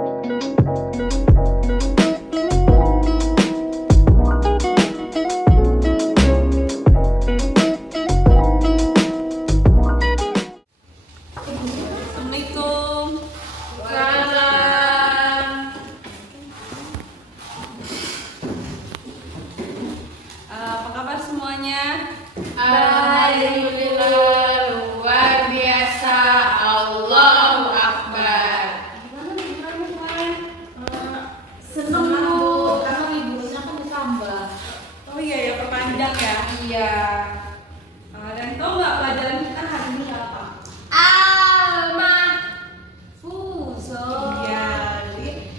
Assalamualaikum. Apa kabar semuanya? Alhamdulillah, luar biasa. Allahu Akbar. Gimana kemarin? Seneng Bu, karena liburnya kan ditambah. Oh iya ya, perpanjang ya. Iya. Dan tahu nggak pelajaran kita hari ini apa? Al-Mahfuzah. Iya, jadi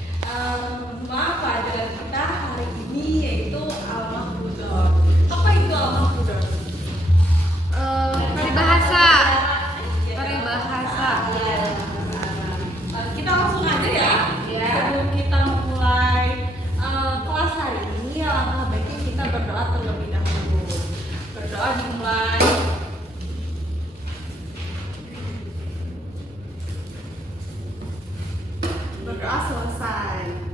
pelajaran kita hari ini yaitu Al-Mahfuzah. Apa itu Al-Mahfuzah? Peribahasa. Peribahasa. Kita langsung aja ya. Iya. Sebelum kita mulai kelas hari ini, alangkah baiknya kita berdoa terlebih dahulu. Berdoa dimulai. Berdoa selesai.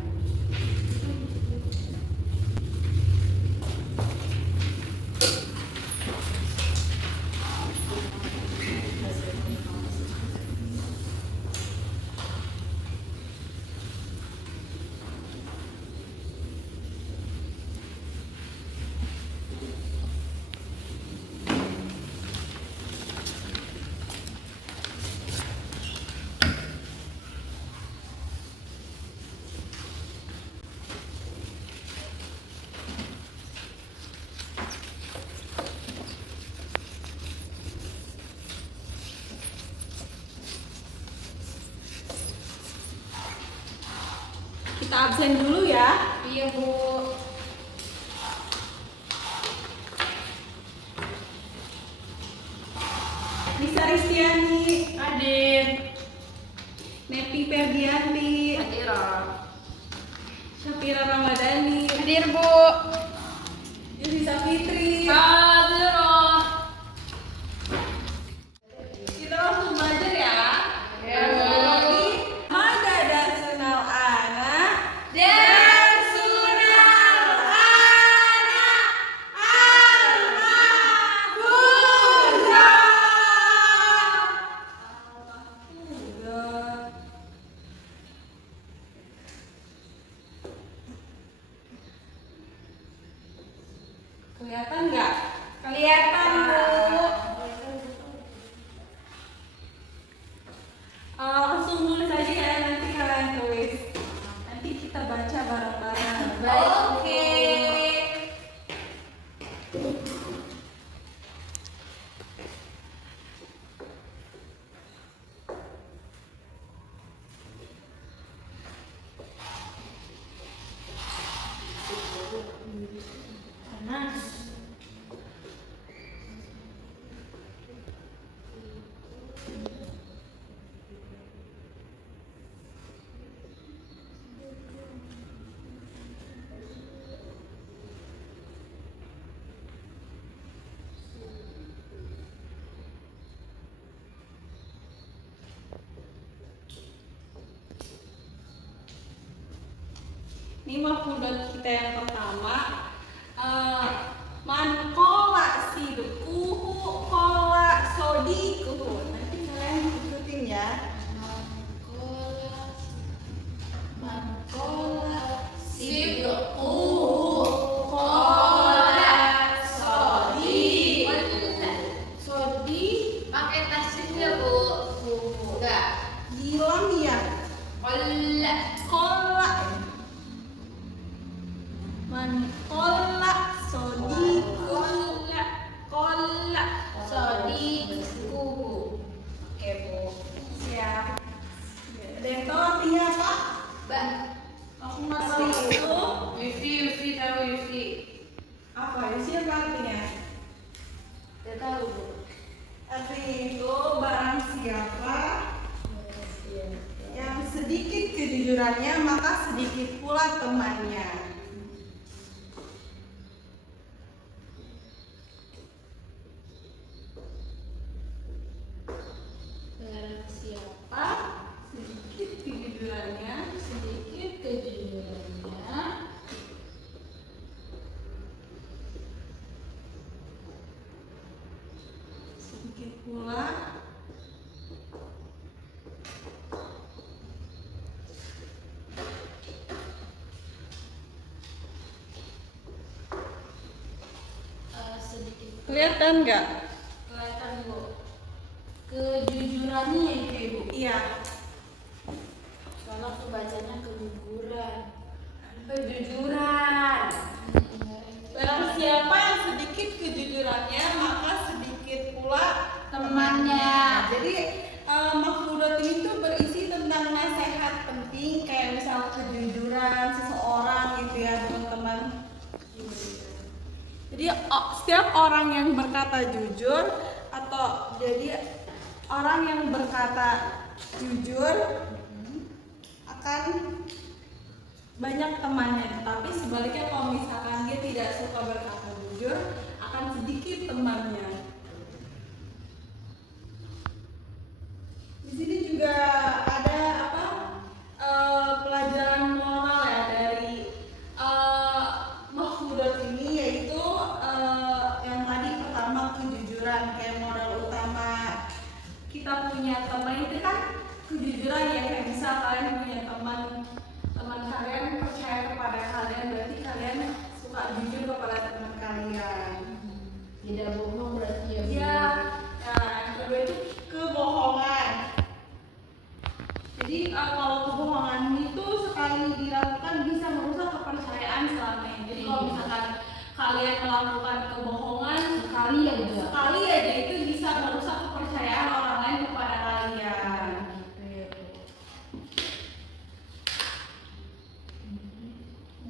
Kita absen dulu ya. Iya Bu. Nisa Ristiani, Hadir. Nepi Ferdianti, Hadir. Syafira Ramadhani, Hadir Bu. Yusisa Fitri. Hadir. Kita langsung belajar ya. Ya. Lagi Mada Darsunal Anak. Kelihatan nggak? Kelihatan Bu. Langsung tulis aja ya, nanti kalian tulis. Nanti kita baca bareng-bareng. Baik. Oke. Panas. Ini mahfudzah kita yang pertama. Man kola sidquhu kola sodikuhu. Nanti kalian ikutin ya. Kola Sidquhu kola sodi. Sodi pakai tasdid Bu. Enggak. Hilang ya. Kola. Kola. Man kola sodikuhu. Kola. Sodikuhu. Oke Bu. Siap. Ada yang tahu artinya apa? Mbak. Aku masih itu. Yusi tahu Yusi. Apa ya sih apa artinya? Tidak tahu Bu. Artinya itu barang siapa yang sedikit kejujurannya maka sedikit pula temannya. Barang siapa Sedikit kejujurannya sedikit Kelihatan nggak? Kelihatan Bu. Kejujurannya ya itu Ibu. Iya. Soalnya aku bacanya keguguran. Kejujuran. Barang siapa yang sedikit kejujurannya, maka sedikit pula Temannya. Jadi maf'ulat ini tuh berisi tentang nasihat penting kayak misal kejujuran seseorang gitu ya teman-teman. Jadi setiap orang yang berkata jujur atau jadi orang yang berkata jujur akan banyak temannya, tapi sebaliknya kalau misalkan dia tidak suka berkata jujur akan sedikit temannya. Di sini juga ada apa pelajaran moral ya dari maf'ulat ini, yaitu yang tadi pertama kejujuran, kayak modal utama kita punya teman itu kan kejujuran ya, kayak bisa kalian punya teman kalian percaya kepada kalian, berarti kalian suka jujur kepada teman kalian, Tidak bohong berarti ya Bu. ya. Nah, yang kedua itu kebohongan. Jadi kalau kebohongan itu sekali dilakukan bisa merusak kepercayaan selamanya. Jadi kalau misalkan kalian melakukan kebohongan Sekali aja itu bisa merusak kepercayaan orang lain kepada kalian.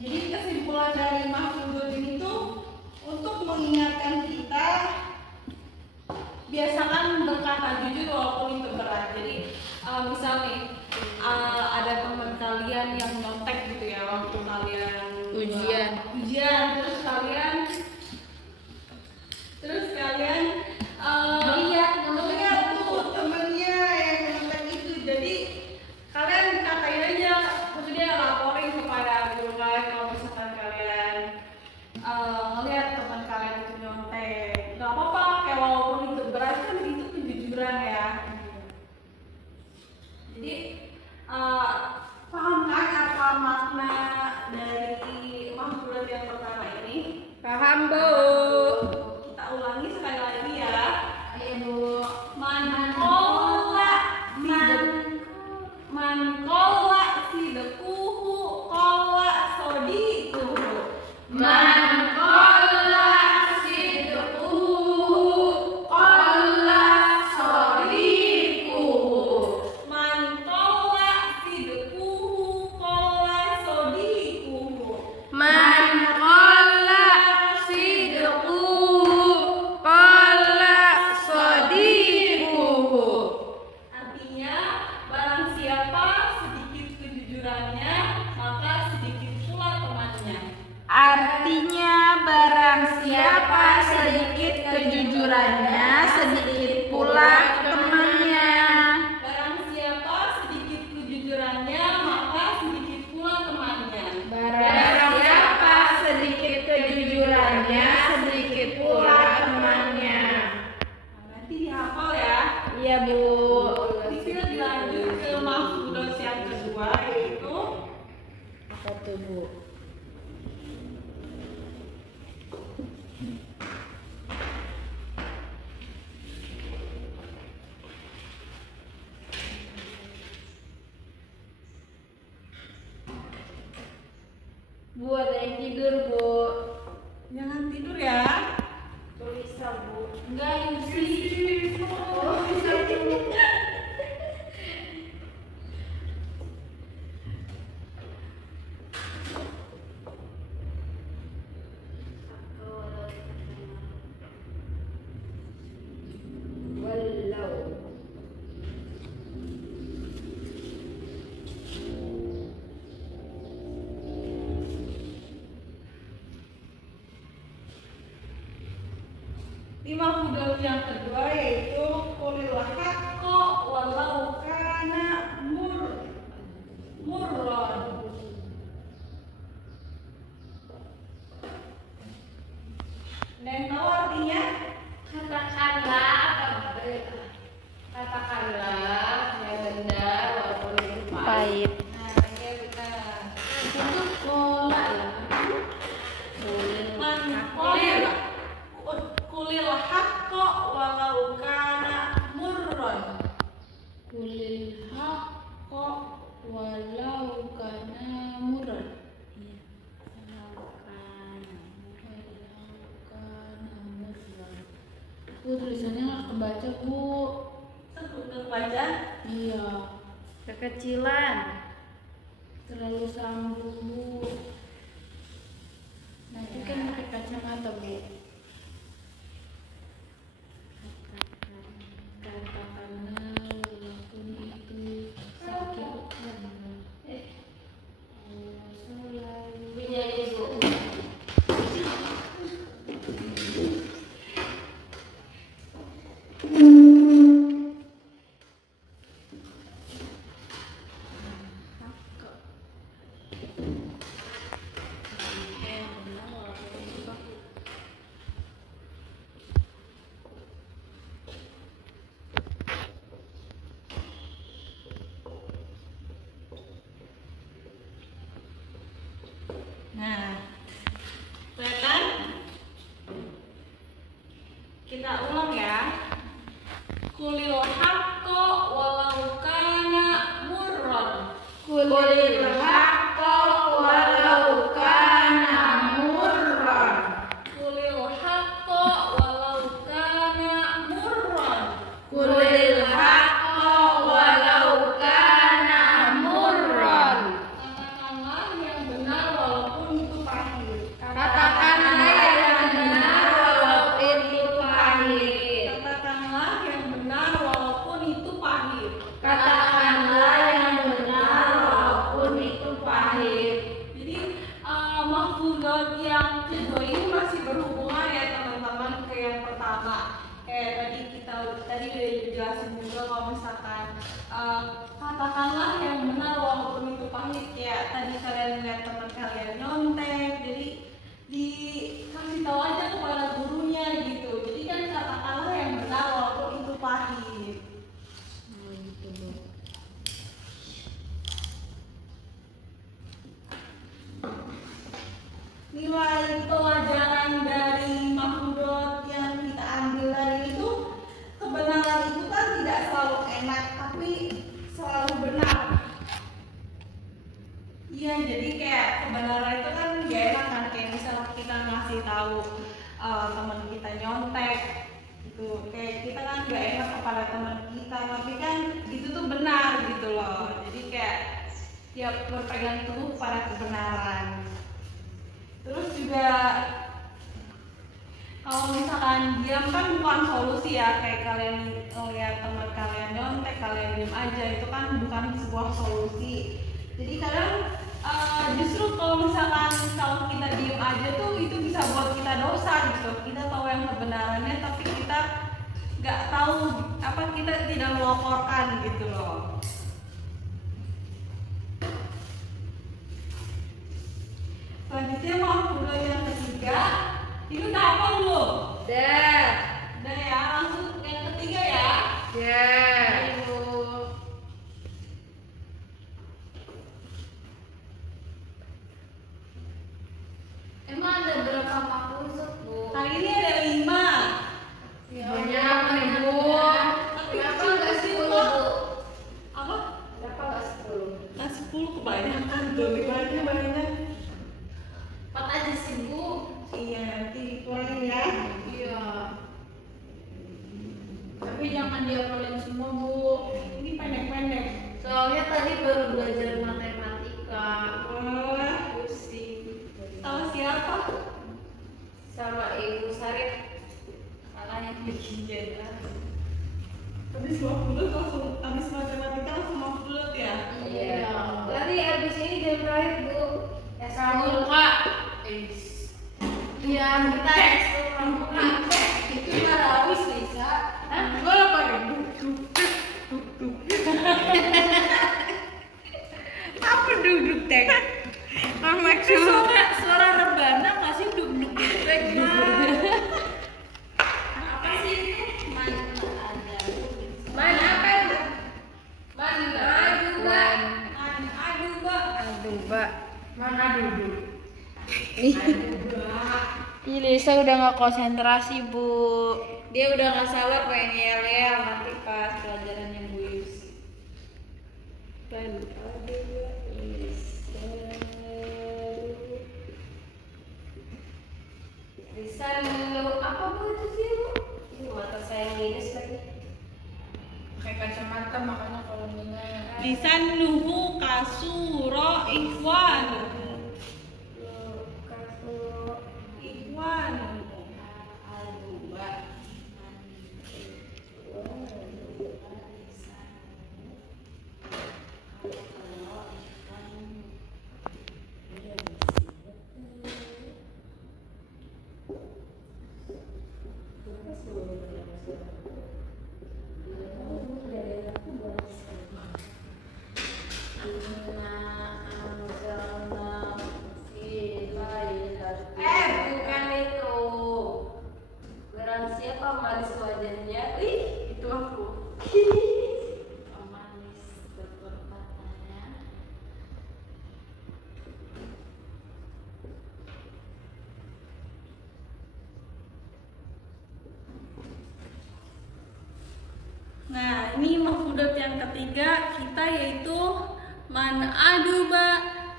Jadi kesimpulan dari maf'ulat ini tuh untuk mengingatkan kita biasakan berkata jujur walaupun itu berat. Jadi misal nih ada teman kalian yang nyontek gitu ya waktu kalian Ujian, terus kalian Melihat tuh temennya yang nyontek itu, jadi kalian katain aja, maksudnya laporin kepada guru kalian kalau misalkan kalian ngelihat teman kalian itu nyontek. Gak apa-apa, kayak walaupun itu berat kan itu kejujuran ya. Jadi paham kan apa makna dari maf'ulat yang pertama ini? paham Bu. Kita ulangi sekali lagi ya. Ayo Bu. Man kola sidquhu kola sodikuhu. Man qalla sidquhu qalla sadiquhu. Man kola sidquhu kola sodikuhu. Man qalla sidquhu qalla sadiquhu. Artinya barang siapa sedikit kejujurannya, maka sedikit pula temannya. Artinya barang siapa sedikit kejujurannya, sedikit pula temannya. Barang siapa sedikit kejujurannya, maka sedikit pula temannya. Barang siapa sedikit kejujurannya, sedikit pula temannya. Nah, nanti dihafal ya. Iya Bu. Nanti kita dilanjut ke maf'ulat yang kedua, yaitu Apa tuh Bu? Bu ada yang tidur Bu. jangan tidur ya. Tulisan Bu. Enggak Yusi. Oh bisa Bu. Walau. Di maf'ulat yang kedua yaitu qulil haqqo walau kana murran. Dan tahu artinya? Katakanlah katakanlah yang benar walaupun itu pahit. Nah, iya benar. Itu nolak lah. Man kulil walau kana murad. Iya. Walau kana murad. Bu, tulisannya nggak kebaca, Bu. Untuk baca. Iya, Kekecilan. terlalu sambung, Bu. Nanti kan pakai kacamata, Bu. Katakanlah walaupun itu sakit. Allah selalu Menyanyi, Bu. Nah, kelihatan? Kita ulang ya. Kulil haqqo walau kana murran. Kulil haqqo walau kana murran. Kulil haqqo walau kana murran. Kulil haqqo walau kana murran. Katakanlah yang benar walaupun itu pahit. Katakanlah yang benar walaupun itu pahit. Katakanlah yang benar walaupun itu pahit. Katakanlah yang benar walaupun itu pahit. Jadi mahfudzat yang kedua ini masih berhubungan ya teman-teman ke yang pertama. Kayak tadi udah dijelasin juga kalau misalkan katakanlah yang benar walaupun itu pahit, ya tadi kalian lihat teman kalian nyontek, jadi dikasih tahu aja kepada gurunya gitu. Jadi kan katakanlah yang benar walaupun itu pahit. Nilai pelajaran dari mahfudzat yang kita ambil dari itu, kebenaran itu kan tidak selalu enak tapi selalu benar. Iya, jadi kayak kebenaran itu kan gak enak kan, kayak misalnya kita ngasih tahu teman kita nyontek gitu, kayak kita kan gak enak kepada teman kita, tapi kan itu tuh benar gitu loh. Jadi kayak tiap berpegang teguh pada kebenaran. Terus juga kalau misalkan diam kan bukan solusi ya, kayak kalian lihat teman kalian nyontek, kalian diam aja, itu kan bukan sebuah solusi. Jadi kadang justru kalau misalkan kalau kita diam aja tuh itu bisa buat kita dosa gitu. Kita tahu yang kebenarannya tapi kita nggak tahu kita tidak melaporkan gitu loh. Selanjutnya mahfudzat yang ketiga, itu udah apa belum? Dah. Udah ya, langsung yang ketiga ya. Ya. Emang ada berapa mahfudzat, Bu? Kali ini ada 5. Banyak nih, Bu. Tapi Kenapa kecil nggak kecil 10, kok. Bu? Apa? Kenapa nggak 10? Nah 10 kebanyakan tuh, 5 aja banyak. 4 aja sih, Bu. Iya, nanti dikurangin ya. Iya. Tapi jangan dihafalin semua, Bu. Ini pendek-pendek. Soalnya tadi baru belajar matematika. Wah, Pusing. sama siapa? Sama Ibu Sarip. Malah yang bikin jenderal. Habis mahfudzat langsung, habis matematika langsung mahfudzat ya. Iya. Tadi abis ini jam terakhir, Bu. Kamu Kak. Yang kita pramuka. Itu nggak habis, Lisa. Gue lah pakai apa duduk tek? Suara rebana masih duk-duk tek. Apa sih itu? Mana kan? Mana? Aduh, Mbak. Aduh, Mbak. Aduh, Mbak. Mana duduk? Ih, Lisa udah nggak konsentrasi, Bu. Dia udah nggak sabar pengen yel-yel nanti pas pelajarannya Bu Yus. Lisan apa bu itu sih bu? Ini mata saya minus lagi. Pakai kacamata makanya kalau minus. Lisanuhu kasuro ikhwanuhu. Ikhwanuhu. Bukan itu. Barang siapa manis wajahnya, itu aku. Manis betul katanya. Nah, ini maf'ulat yang ketiga kita yaitu man aduba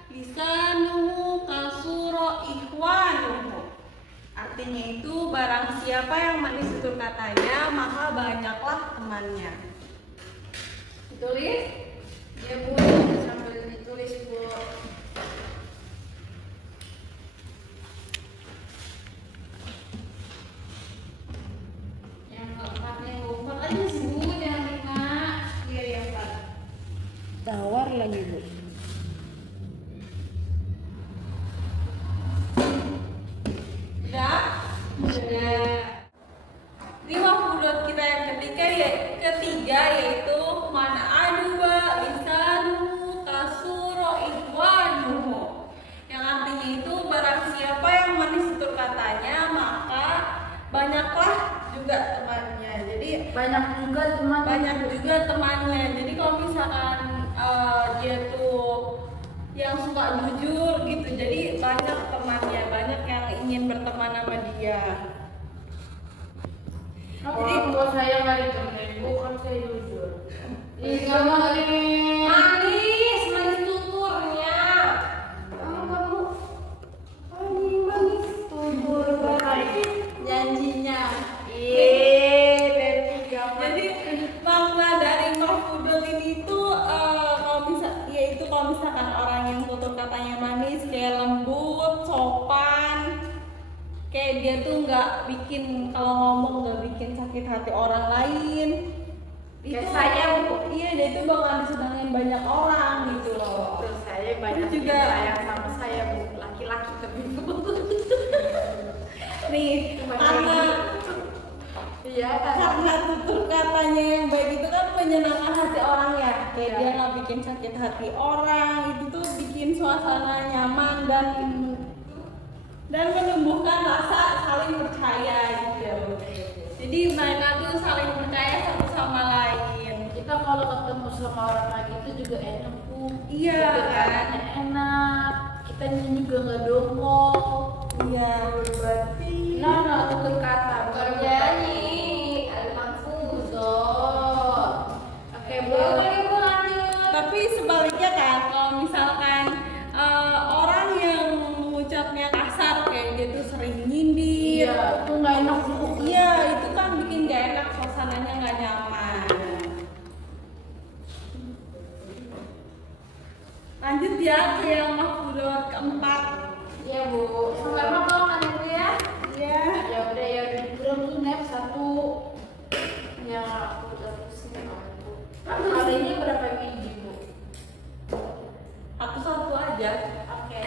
lisanuhu kasuro ikhwanuhu. Artinya itu barang siapa yang manis tutur katanya maka banyaklah temannya. Ditulis? Ya bu, sambil ditulis bu. Yang keempat aja sih bu, jangan lima. Iya ya Pak. Tawar lagi bu. Sudah? Sudah. Ini maf'ulat kita yang ketiga yaitu man aduba lisanuhu kasuro ikhwanuhu. Yang artinya itu barang siapa yang manis tutur katanya maka banyaklah juga temannya. Jadi Banyak juga teman. banyak juga temannya. Jadi kalau misalkan dia tuh yang suka jujur gitu, jadi banyak temannya, banyak yang ingin berteman sama dia. Jadi buat saya nggak ditemenin bu, kan saya jujur. Iya Manis, manis tuturnya. Kamu manis tutur baik. Janjinya. Jadi makna dari maf'ulat ini tuh kalau misalkan orang yang tutur katanya manis kayak lembut, sopan, kayak dia tuh nggak bikin kalau ngomong nggak bikin sakit hati orang lain. Kayak Itu saya, Bu. Iya, dia itu bakal disenangin banyak orang gitu loh. Terus saya banyak Terus juga- juga sayang sama saya bu, laki-laki tapi bu. Nih, karena Iya kan. karena tutur katanya yang baik itu kan menyenangkan hati orang ya, kayak Ya. dia nggak bikin sakit hati orang, itu tuh bikin suasana nyaman dan menumbuhkan rasa saling percaya gitu. Jadi mereka tuh saling percaya satu sama lain. Kita kalau ketemu sama orang kayak gitu juga enak bu. Iya, Tutur kan? katanya enak. Kita juga nggak dongkol. Iya, berarti. Nah, tutur kata bukan Nyanyi, ada manfuzon. Oke bu. Boleh Bu lanjut. Tapi sebaliknya kan, kalau misalkan orang yang mengucapnya kasar kayak dia tuh sering nyindir. Iya, itu nggak enak bu. Iya, itu kan bikin gak enak, suasananya gak nyaman. Lanjut ya ke yang maf'ulat keempat. Iya Bu. Sama tolong ada Bu ya. Iya. Ya udah kurang tuh nep satu. Ya aku udah pusing aku. Kalinya berapa biji bu? Satu-satu aja. Oke.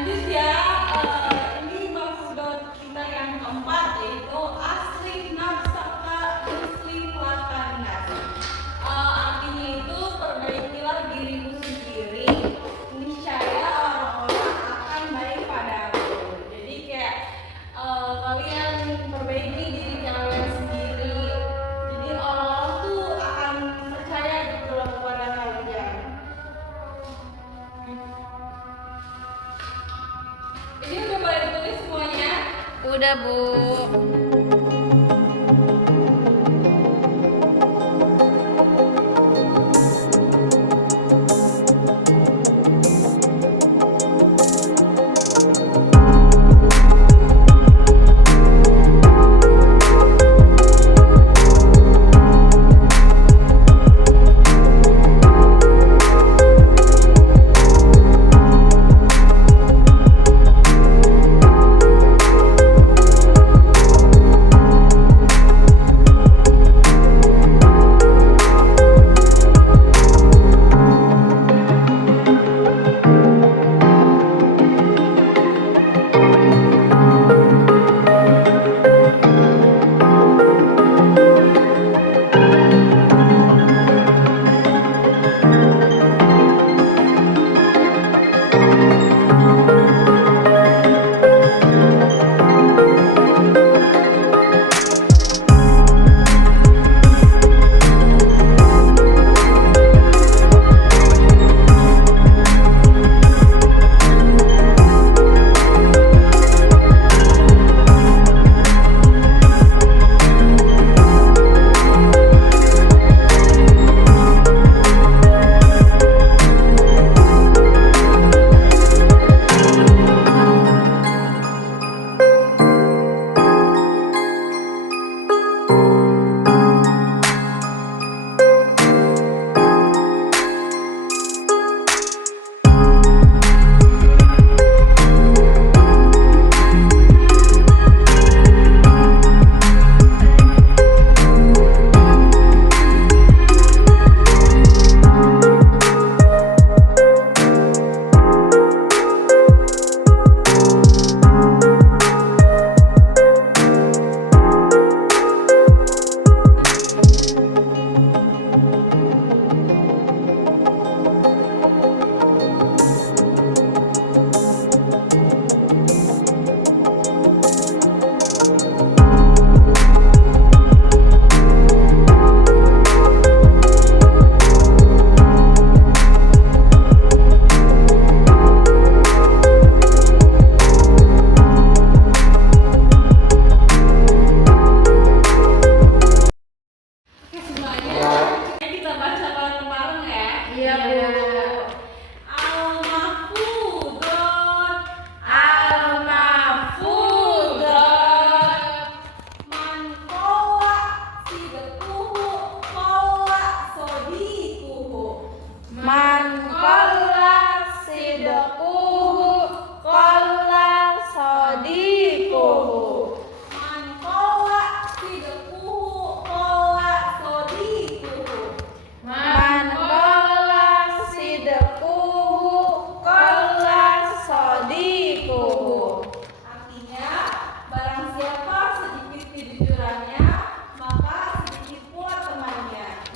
Lanjut ya, ini mafudot kita yang keempat yaitu asli nafsaka isli lakanas. Artinya itu perbaikilah dirimu sendiri, niscaya orang-orang akan baik padamu. Jadi kayak kalian perbaiki diri kalian sendiri, jadi orang-orang tuh akan percaya gitu loh kepada kalian. Ini udah pada ditulis semuanya? Udah, Bu.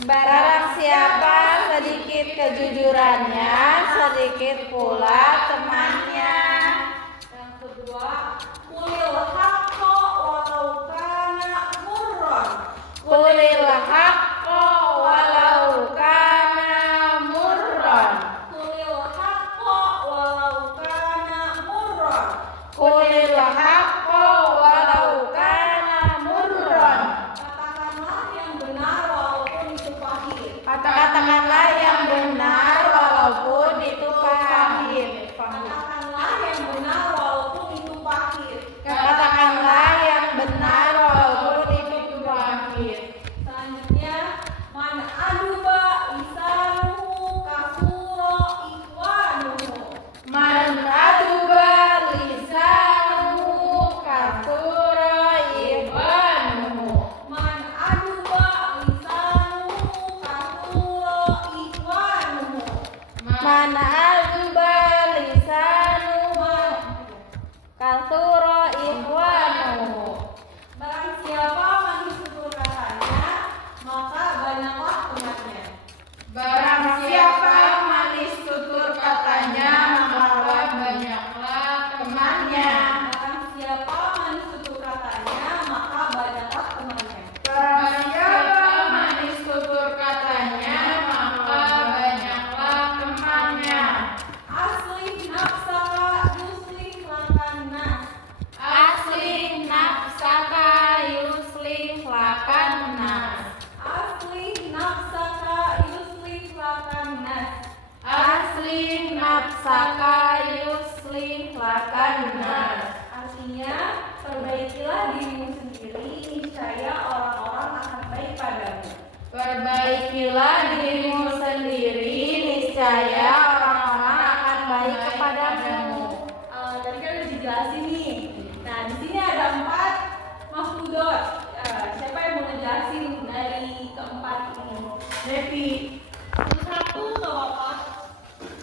Barang siapa sedikit kejujurannya, sedikit pula temannya. Yang kedua, kulil haqqo walau kana murran. Kulil haqqo walau kana murran. Kulil haqqo walau kana murran. Kulil haqqo walau kana murran. Katakanlah yang benar walaupun itu pahit. Katakanlah yang benar walaupun itu pahit. Katakanlah yang benar walaupun itu pahit. Katakanlah yang benar walaupun itu pahit. Selanjutnya, man aduba lisanuhu kasuro ikhwanuhu. Man aduba lisanuhu kasura ibanuhu. Man aduba lisanuhu kasuro ikhwanuhu. Man aduba lisanuhu nafsaka yuslih lakan nas. Artinya, perbaikilah dirimu sendiri, niscaya orang-orang akan baik padamu. Perbaikilah dirimu sendiri, niscaya orang-orang akan baik kepadamu. Tadi kan udah dijelasin nih. Nah, di sini ada 4 maf'udot. Siapa yang mau ngejelasin dari keempat ini? Devi. Satu nggak apa-apa.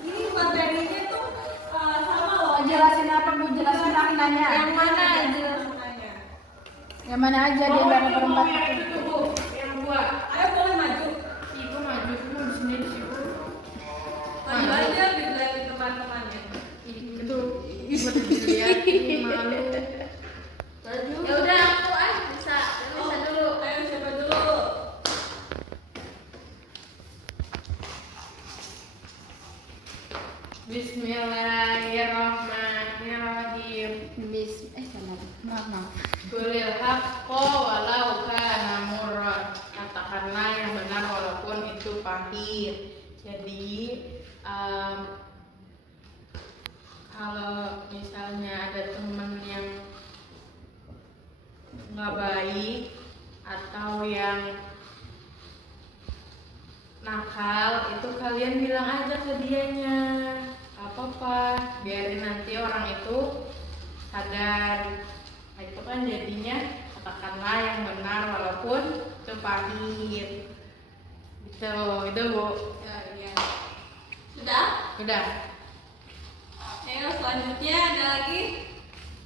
Ini materinya tuh sama loh. Jelasin apa Bu? Jelasin maknanya. Yang mana aja? Maknanya. Yang mana aja dia berapa perempat? Itu Bu, yang dua. Ayo boleh maju. Ibu maju dulu di sini di situ. Maju aja dilihatin teman-temannya. Itu buat dilihatin malu. Maju. Ya udah aku bisa dulu. Ayo siapa dulu? Bismillahirrahmanirrahim. Maaf. Qulil haqqo walau kana murran. Katakanlah yang benar walaupun itu pahit. Jadi kalau misalnya ada teman yang nggak baik atau yang nakal, itu kalian bilang aja ke dianya, gak apa-apa, biarin nanti orang itu sadar. Nah, itu kan jadinya katakanlah yang benar walaupun itu pahit. Gitu, itu Bu. Ya. Sudah? Udah. Ayo selanjutnya ada lagi.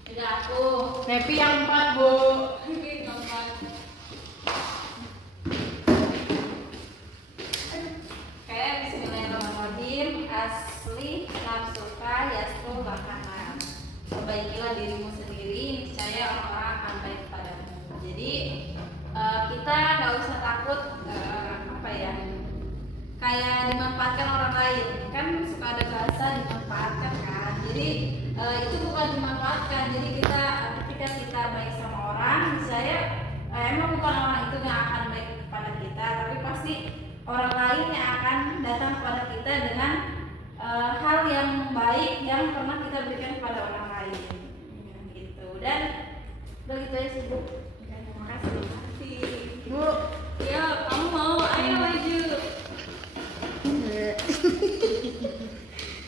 Ada aku. Nepi yang 4 Bu. Oke, nomor. Kayak bismillahirrahmanirrahim. Asli nafsuka yaslu bakanan. Perbaikilah dirimu sendiri, niscaya orang-orang akan baik padamu. Jadi kita nggak usah takut kayak dimanfaatkan orang lain. Kan suka ada bahasa dimanfaatkan kan. Jadi itu bukan dimanfaatkan. Jadi ketika kita baik sama orang, saya emang bukan orang itu yang akan baik kepada kita, tapi pasti orang lain yang akan datang kepada kita dengan hal yang baik yang pernah kita berikan kepada orang lain. Gitu. Dan begitu ya sih Bu. Terima kasih. Bu, Ya, kamu mau? Ayo maju.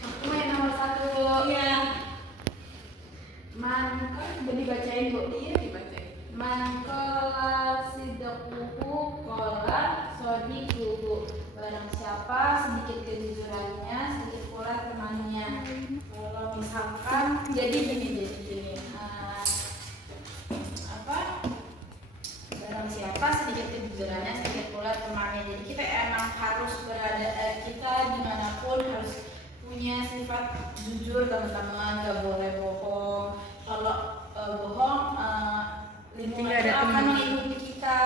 Aku yang nomor 1. Iya. Jadi bacain Bu. Iya dibacain. Man qala sidquhu qala sadiquhu. Barang siapa sedikit kejujurannya, sedikit pula temannya. Kalau misalkan jadi gini. Barang siapa sedikit kejujurannya, sedikit pula temannya. Jadi kita emang harus kita dimanapun harus punya sifat jujur teman-teman, gak boleh bohong. Kalau bohong lingkungan Tidak ada itu akan teman. mengikuti kita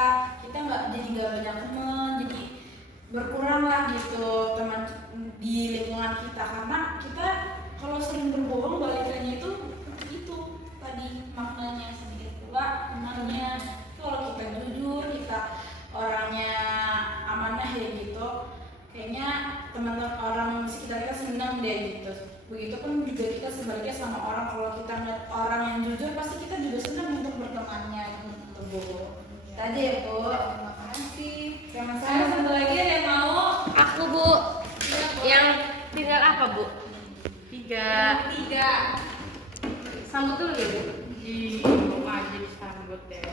nggak banyak teman, jadi berkurang lah gitu teman di lingkungan kita, karena kita kalau sering berbohong balikannya itu tadi maknanya sedikit pula temannya. Kalau kita jujur, kita orangnya amanah ya gitu, kayaknya teman-teman orang sekitar kita senang deh gitu. Begitupun juga kita sebaliknya sama orang, kalau kita ngeliat orang yang jujur pasti kita juga senang untuk bertemannya gitu Bu. Tadi ya Bu. Terima kasih. Sama-sama. Satu lagi ada yang mau? aku Bu. Yang tinggal apa Bu? 3. 3. Sambut dulu ya Bu. Maju disambut ya.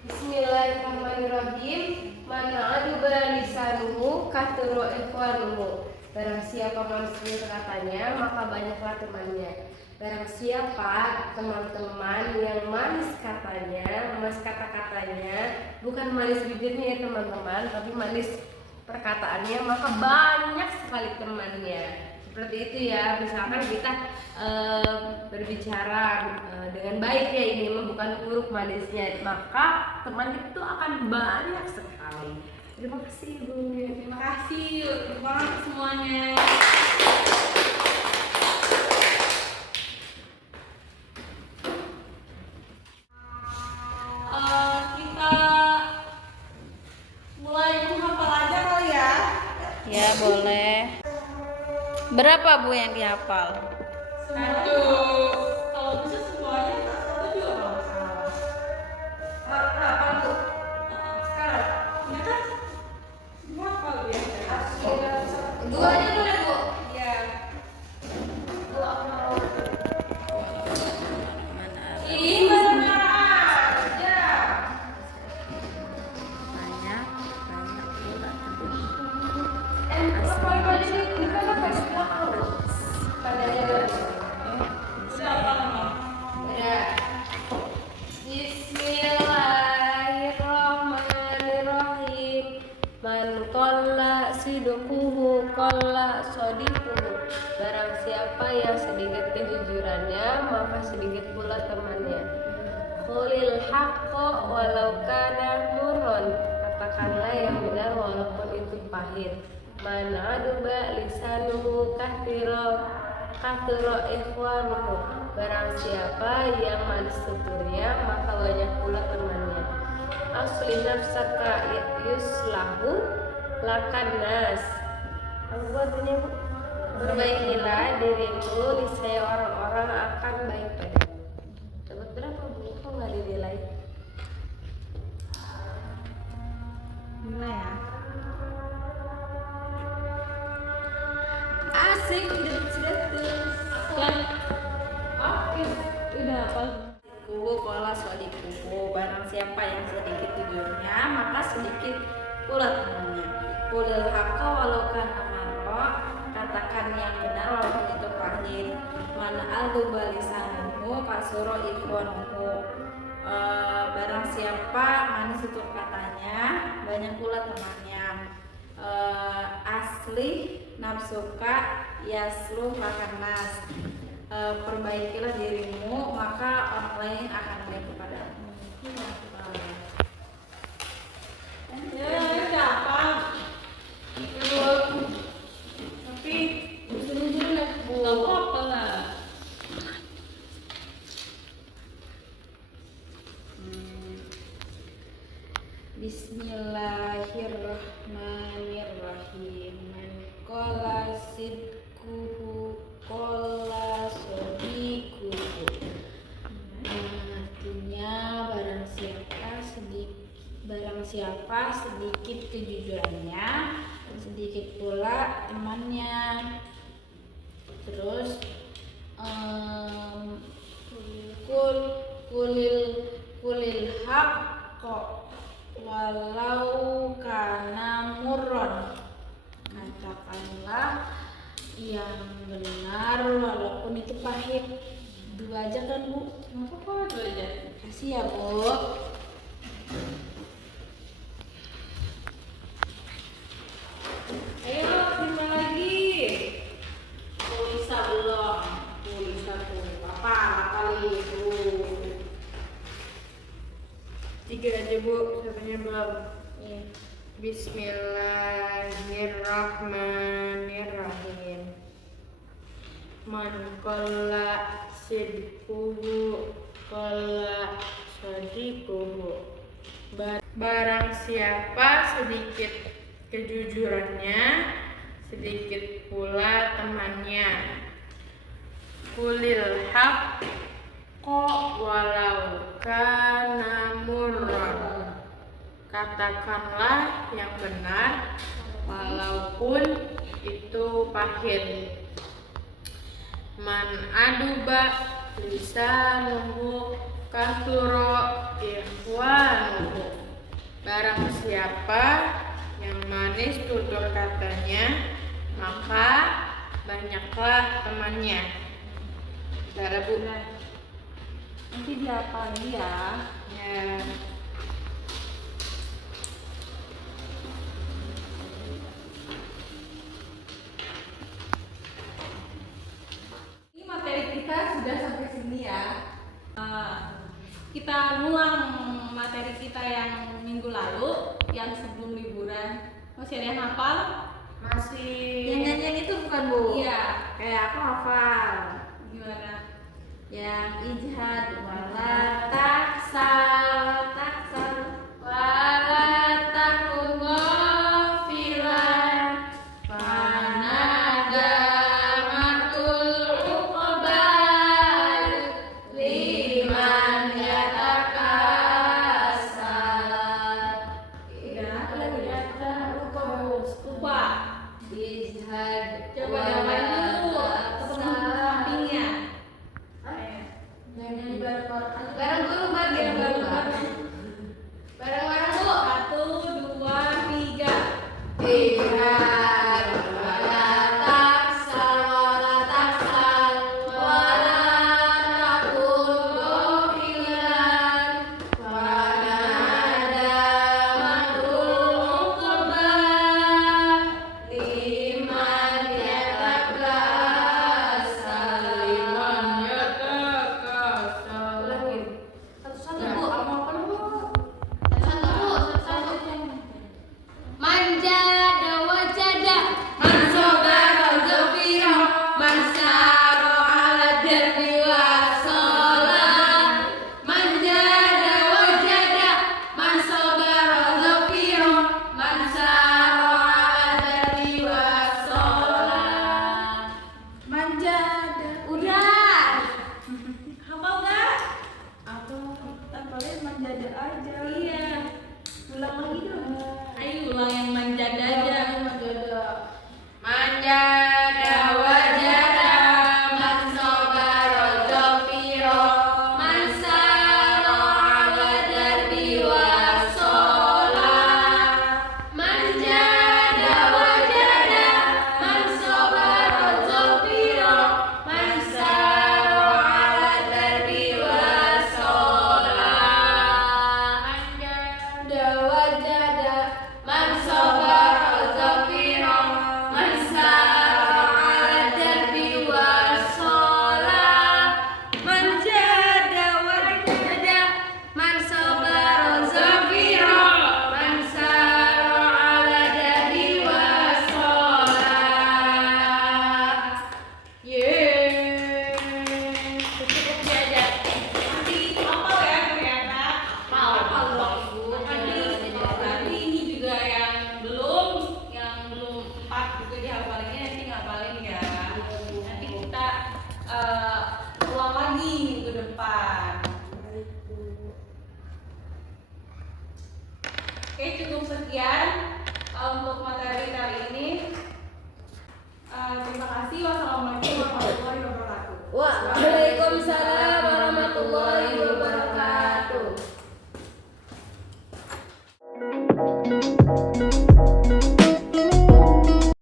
Bismillahirrahmanirrahim. Mana adu lisanuhu katuru ikhwanuhu. Barang siapa manusia katanya, maka banyaklah temannya. Barang siapa teman-teman yang manis katanya, manis kata-katanya, bukan manis bibirnya ya teman-teman, tapi manis perkataannya, maka banyak sekali temannya. Seperti itu ya, misalkan kita berbicara dengan baik ya, ini bukan buruk manisnya, maka teman itu akan banyak sekali. Terima kasih Bu. Terima kasih untuk semuanya. Kita mulai menghafal aja kali ya. Ya boleh. Berapa Bu yang dihafal? 1. Kalau bisa semuanya satu juga kalau salah. Apa Bu? Sekarang? Ya kan? Semua hafal biasanya. Dua aja boleh Bu? Iya. Dua mau. Ih, Mana aja. banyak pula Apa ini? Kita kan kasih belakang. Padanya Udah apa nama? udah. Bismillahirrahmanirrahim. Man qalla sidquhu qalla shadiquhu. Barang siapa yang sedikit kejujurannya, maka sedikit pula temannya. Qulil haqqo walau kana murran. Katakanlah yang benar walaupun itu pahit. Man aduba lisanuhu kathira ikhwanuhu. Barang siapa yang manis tuturnya, maka banyak pula temannya. Asli nafsaka yuslahu lakan nas. Apa artinya Bu? Perbaikilah dirimu, niscaya orang-orang akan baik padamu. Dapat berapa Bu? Kok nggak dinilai? Gimana ya? Asik, sudah Kan? Oke, udah apa? Kubu kola sodikubu. Barang siapa yang sedikit jujurnya, maka sedikit pula temannya. Kulil haqqa walau kana marra. Katakan yang benar walaupun itu pahit. Mana aldu balisanuhu kasuro ikhwanuhu. Barang siapa manis itu katanya, banyak pula temannya. Asli nafsuka yasluh lakan nas. Perbaikilah dirimu, maka orang lain akan baik kepadamu. Ya, siapa? Tapi jelek Bu. Gak apa-apa lah. Bismillahirrahmanirrahim. Man qala sidquhu qala sadiquhu. Artinya barang siapa sedikit kejujurannya, sedikit pula temannya. Terus kulil haqqo walau kana murron. Katakanlah yang benar walaupun itu pahit. Dua aja kan Bu? Nggak apa-apa, dua aja. Kasih ya Bu. Ayo, lima lagi. Pulsa belum. Pulsa tuh apa kali itu? 3 aja Bu, satunya belum. Iya. Bismillahirrahmanirrahim. Man qalla sidquhu qalla shadiquhu. Barang siapa sedikit kejujurannya, sedikit pula temannya. Kulil haqqo walau kana murran. Katakanlah yang benar walaupun itu pahit. Man aduba lisanuhu kathuro ikhwanuhu. Barang siapa yang manis tutur katanya, maka banyaklah temannya. Saudara Bu. Nanti dihafalin ya. Ya. Ini materi kita sudah sampai sini ya. Kita ngulang materi kita yang minggu lalu, yang sebelum liburan. Masih ada yang hafal? Masih. Yang nyanyian itu bukan Bu? Iya. Kayak aku hafal. Gimana? Yang ijhad wala taksal